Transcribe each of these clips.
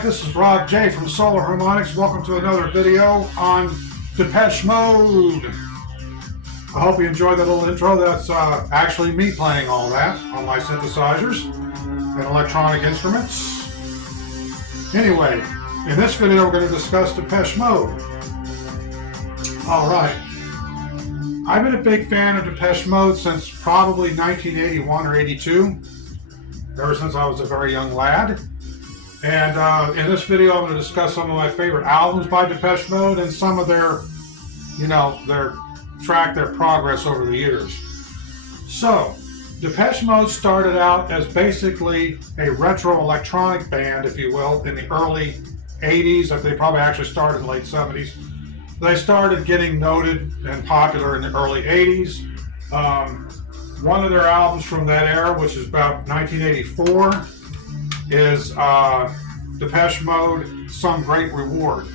Alright, this is Rob J from Solar Harmonics. Welcome to another video on Depeche Mode. I hope you enjoyed that little intro. That's actually me playing all that on my synthesizers and electronic instruments. Anyway, in this video we're going to discuss Depeche Mode. Alright, I've been a big fan of Depeche Mode since probably 1981 or 82, ever since I was a very young lad. And in this video, I'm going to discuss some of my favorite albums by Depeche Mode and some of their, their progress over the years. So, Depeche Mode started out as basically a retro electronic band, if you will, in the early 80s. They probably actually started in the late 70s. They started getting noted and popular in the early 80s. One of their albums from that era, which is about 1984, is Depeche Mode, Some Great Reward.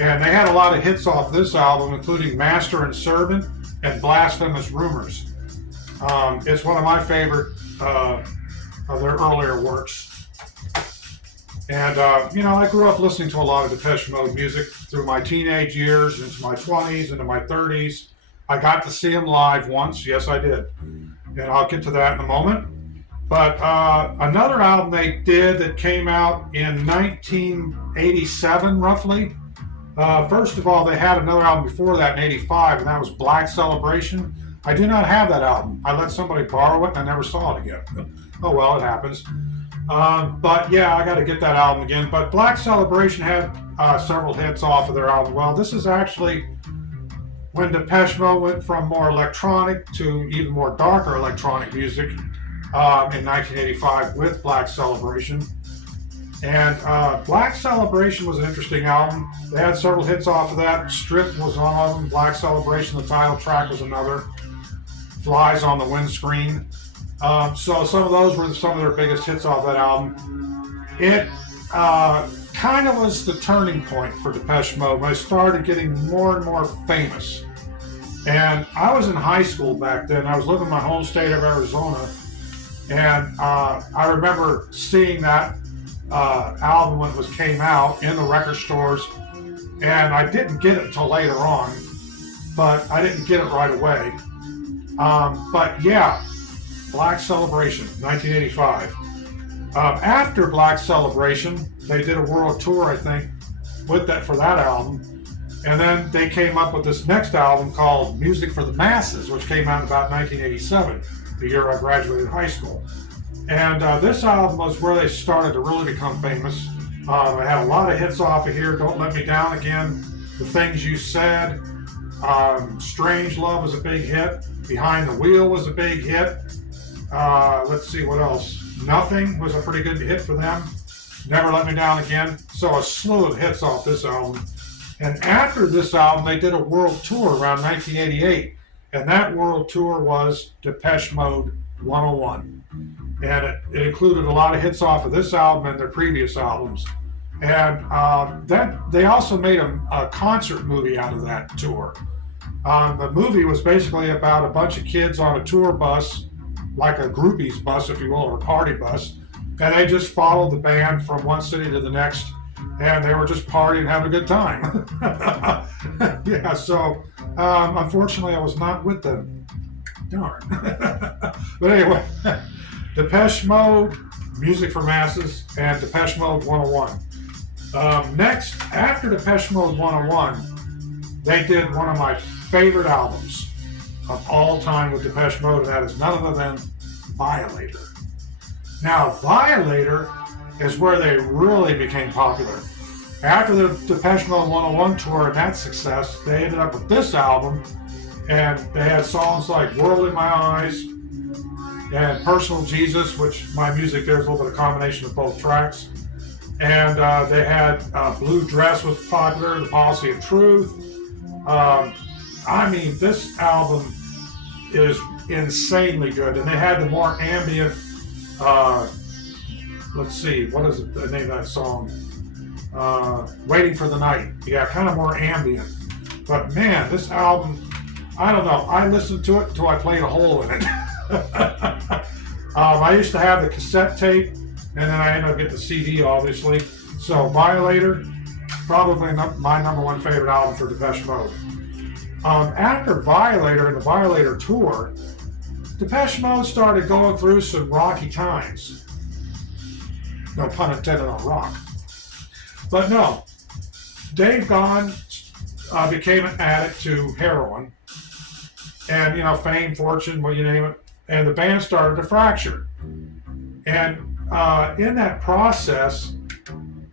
And they had a lot of hits off this album, including Master and Servant and Blasphemous Rumors. It's one of my favorite of their earlier works. And, I grew up listening to a lot of Depeche Mode music through my teenage years, into my 20s, into my 30s. I got to see them live once. Yes, I did. And I'll get to that in a moment. But another album they did that came out in 1987, roughly. First of all, they had another album before that in 85, and that was Black Celebration. I do not have that album. I let somebody borrow it, and I never saw it again. Oh, well, it happens. But yeah, I got to get that album again. But Black Celebration had several hits off of their album. Well, this is actually when Depeche Mode went from more electronic to even more darker electronic music. In 1985 with Black Celebration. And Black Celebration was an interesting album. They had several hits off of that. Strip was one of them. Black Celebration, the title track, was another. Flies on the Windscreen. So some of those were some of their biggest hits off that album. It kind of was the turning point for Depeche Mode when I started getting more and more famous. And I was in high school back then. I was living in my home state of Arizona. And I remember seeing that album when it came out in the record stores, and I didn't get it until later on, but I didn't get it right away. But yeah, Black Celebration, 1985. After Black Celebration, they did a world tour, I think, for that album, and then they came up with this next album called Music for the Masses, which came out in about 1987. The year I graduated high school. And this album was where they started to really become famous. I had a lot of hits off of here. Don't Let Me Down Again, The Things You Said, Strange Love was a big hit, Behind the Wheel was a big hit. Let's see what else. Nothing was a pretty good hit for them. Never Let Me Down Again. So a slew of hits off this album. And after this album, they did a world tour around 1988. And that world tour was Depeche Mode 101. And it included a lot of hits off of this album and their previous albums. And then they also made a concert movie out of that tour. The movie was basically about a bunch of kids on a tour bus, like a groupies bus, if you will, or a party bus. And they just followed the band from one city to the next. And they were just partying and having a good time. Yeah, so unfortunately I was not with them. Darn. But anyway, Depeche Mode, Music for Masses, and Depeche Mode 101. Next, after Depeche Mode 101, they did one of my favorite albums of all time with Depeche Mode, and that is none other than Violator. Now, Violator is where they really became popular. After the Depeche Mode 101 tour and that success, they ended up with this album, and they had songs like World in My Eyes and Personal Jesus, which my music there is a little bit of a combination of both tracks. And they had Blue Dress was popular, The Policy of Truth. I mean, this album is insanely good, and they had the more ambient, let's see, what is the name of that song? Waiting for the Night. Yeah, kind of more ambient. But man, this album, I don't know. I listened to it until I played a hole in it. I used to have the cassette tape, and then I ended up getting the CD, obviously. So Violator, probably my number one favorite album for Depeche Mode. After Violator and the Violator tour, Depeche Mode started going through some rocky times. No pun intended on rock. But no, Dave Gahan became an addict to heroin. And, fame, fortune, what you name it. And the band started to fracture. And in that process,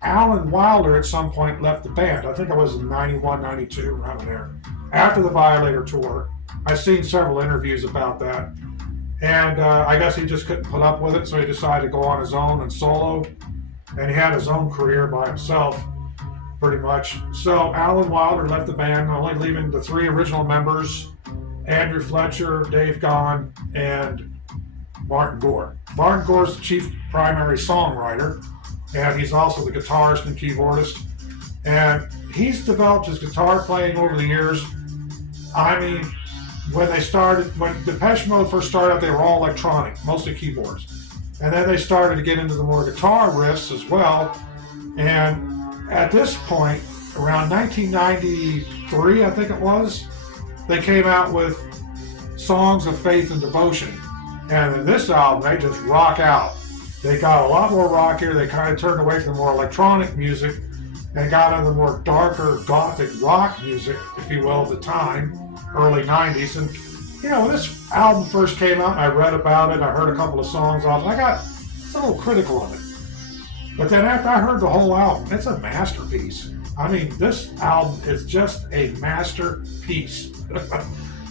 Alan Wilder at some point left the band. I think it was in 91, 92, around there. After the Violator tour. I've seen several interviews about that. And I guess he just couldn't put up with it, so he decided to go on his own and solo. And he had his own career by himself, pretty much. So Alan Wilder left the band, only leaving the three original members, Andrew Fletcher, Dave Gahan, and Martin Gore. Martin Gore's the chief primary songwriter, and he's also the guitarist and keyboardist. And he's developed his guitar playing over the years. I mean, when Depeche Mode first started out, they were all electronic, mostly keyboards. And then they started to get into the more guitar riffs as well. And at this point, around 1993, I think it was, they came out with Songs of Faith and Devotion. And in this album, they just rock out. They got a lot more rockier. They kind of turned away from the more electronic music and got into the more darker gothic rock music, if you will, of the time, early 90s. And, when this album first came out and I read about it, I heard a couple of songs off, I got a little critical of it. But then after I heard the whole album, it's a masterpiece. I mean, this album is just a masterpiece.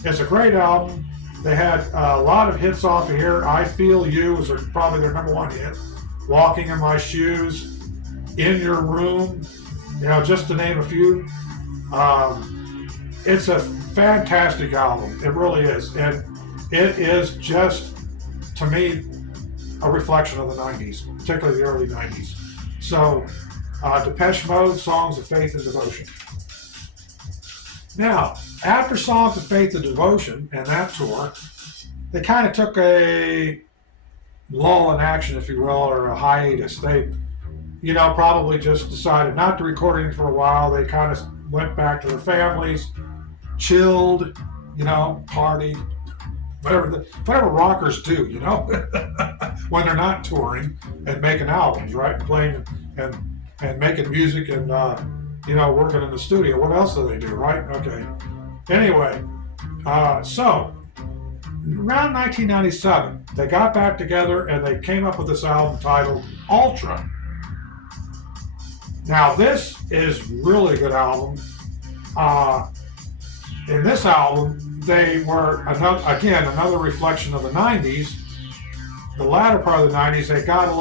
It's a great album. They had a lot of hits off of here. I Feel You was probably their number one hit. Walking in My Shoes, In Your Room, just to name a few. It's a fantastic album. It really is. And it is just, to me, a reflection of the 90s, particularly the early 90s. So, Depeche Mode, Songs of Faith and Devotion. Now, after Songs of Faith and Devotion and that tour, they kind of took a lull in action, if you will, or a hiatus. They, probably just decided not to record anything for a while. They kind of went back to their families, chilled, partied, whatever rockers do, when they're not touring and making albums, right? Playing and making music and, working in the studio. What else do they do, right? Okay. Anyway, so around 1997, they got back together and they came up with this album titled Ultra. Now, this is really good album. In this album, they were, another reflection of the 90s. The latter part of the 90s, they got a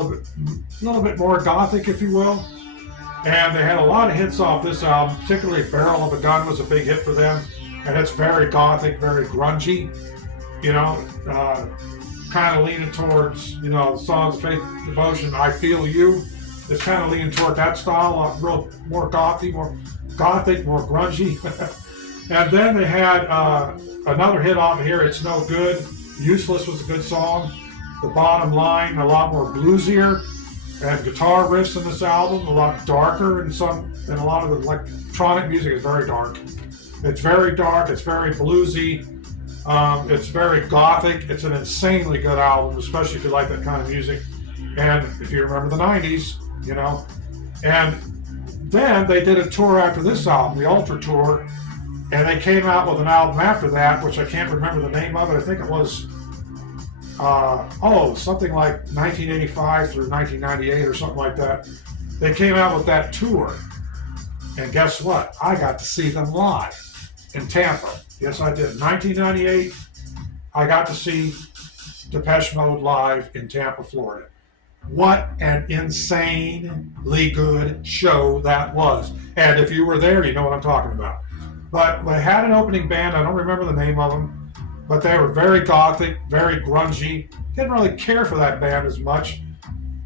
little bit more gothic, if you will. And they had a lot of hits off this album, particularly Barrel of a Gun was a big hit for them. And it's very gothic, very grungy, kind of leaning towards, Songs of Faith and Devotion, I Feel You. It's kind of leaning toward that style, real more gothic, more grungy. And then they had another hit off here, It's No Good. Useless was a good song. The Bottom Line, a lot more bluesier. And guitar riffs in this album, a lot darker, and a lot of the electronic music is very dark. It's very dark, it's very bluesy, it's very gothic. It's an insanely good album, especially if you like that kind of music. And if you remember the 90s, And then they did a tour after this album, the Ultra Tour, and they came out with an album after that, which I can't remember the name of it. I think it was something like 1985 through 1998 or something like that. They came out with that tour. And guess what? I got to see them live in Tampa. Yes, I did. 1998, I got to see Depeche Mode live in Tampa, Florida. What an insanely good show that was. And if you were there, you know what I'm talking about. But they had an opening band. I don't remember the name of them. But they were very gothic, very grungy. Didn't really care for that band as much.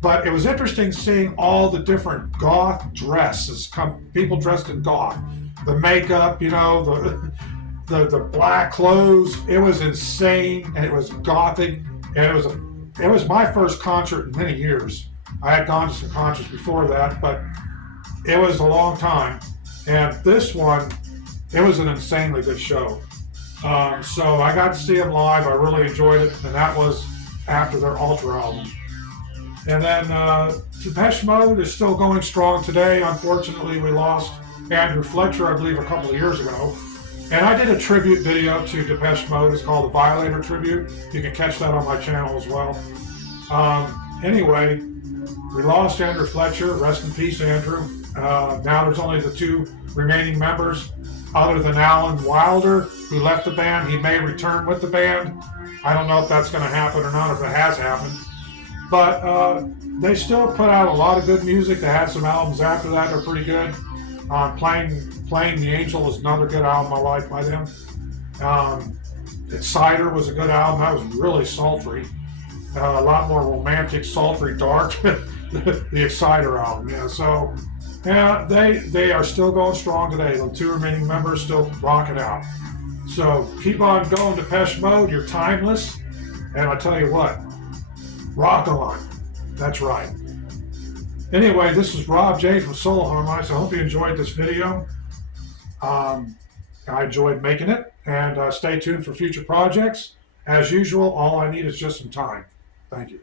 But it was interesting seeing all the different goth dresses, people dressed in goth. The makeup, the black clothes. It was insane, and it was gothic. And it was my first concert in many years. I had gone to some concerts before that, but it was a long time. And this one, it was an insanely good show. So I got to see them live. I really enjoyed it, and that was after their Ultra album. And then Depeche Mode is still going strong today. Unfortunately, we lost Andrew Fletcher, I believe, a couple of years ago. And I did a tribute video to Depeche Mode. It's called the Violator Tribute. You can catch that on my channel as well. Anyway, we lost Andrew Fletcher. Rest in peace, Andrew. Now there's only the two remaining members, other than Alan Wilder, who left the band. He may return with the band. I don't know if that's going to happen or not, if it has happened. But they still put out a lot of good music. They had some albums after that that are pretty good. Playing the Angel was another good album I like by them. Cider was a good album. That was really sultry. A lot more romantic, sultry, dark. The Cider album. Yeah, so yeah, they are still going strong today. The two remaining members still rocking out. So keep on going, Depeche Mode. You're timeless. And I tell you what, rock on. That's right. Anyway, this is Rob J from Solo Harmonics. I hope you enjoyed this video. I enjoyed making it, and stay tuned for future projects. As usual, all I need is just some time. Thank you.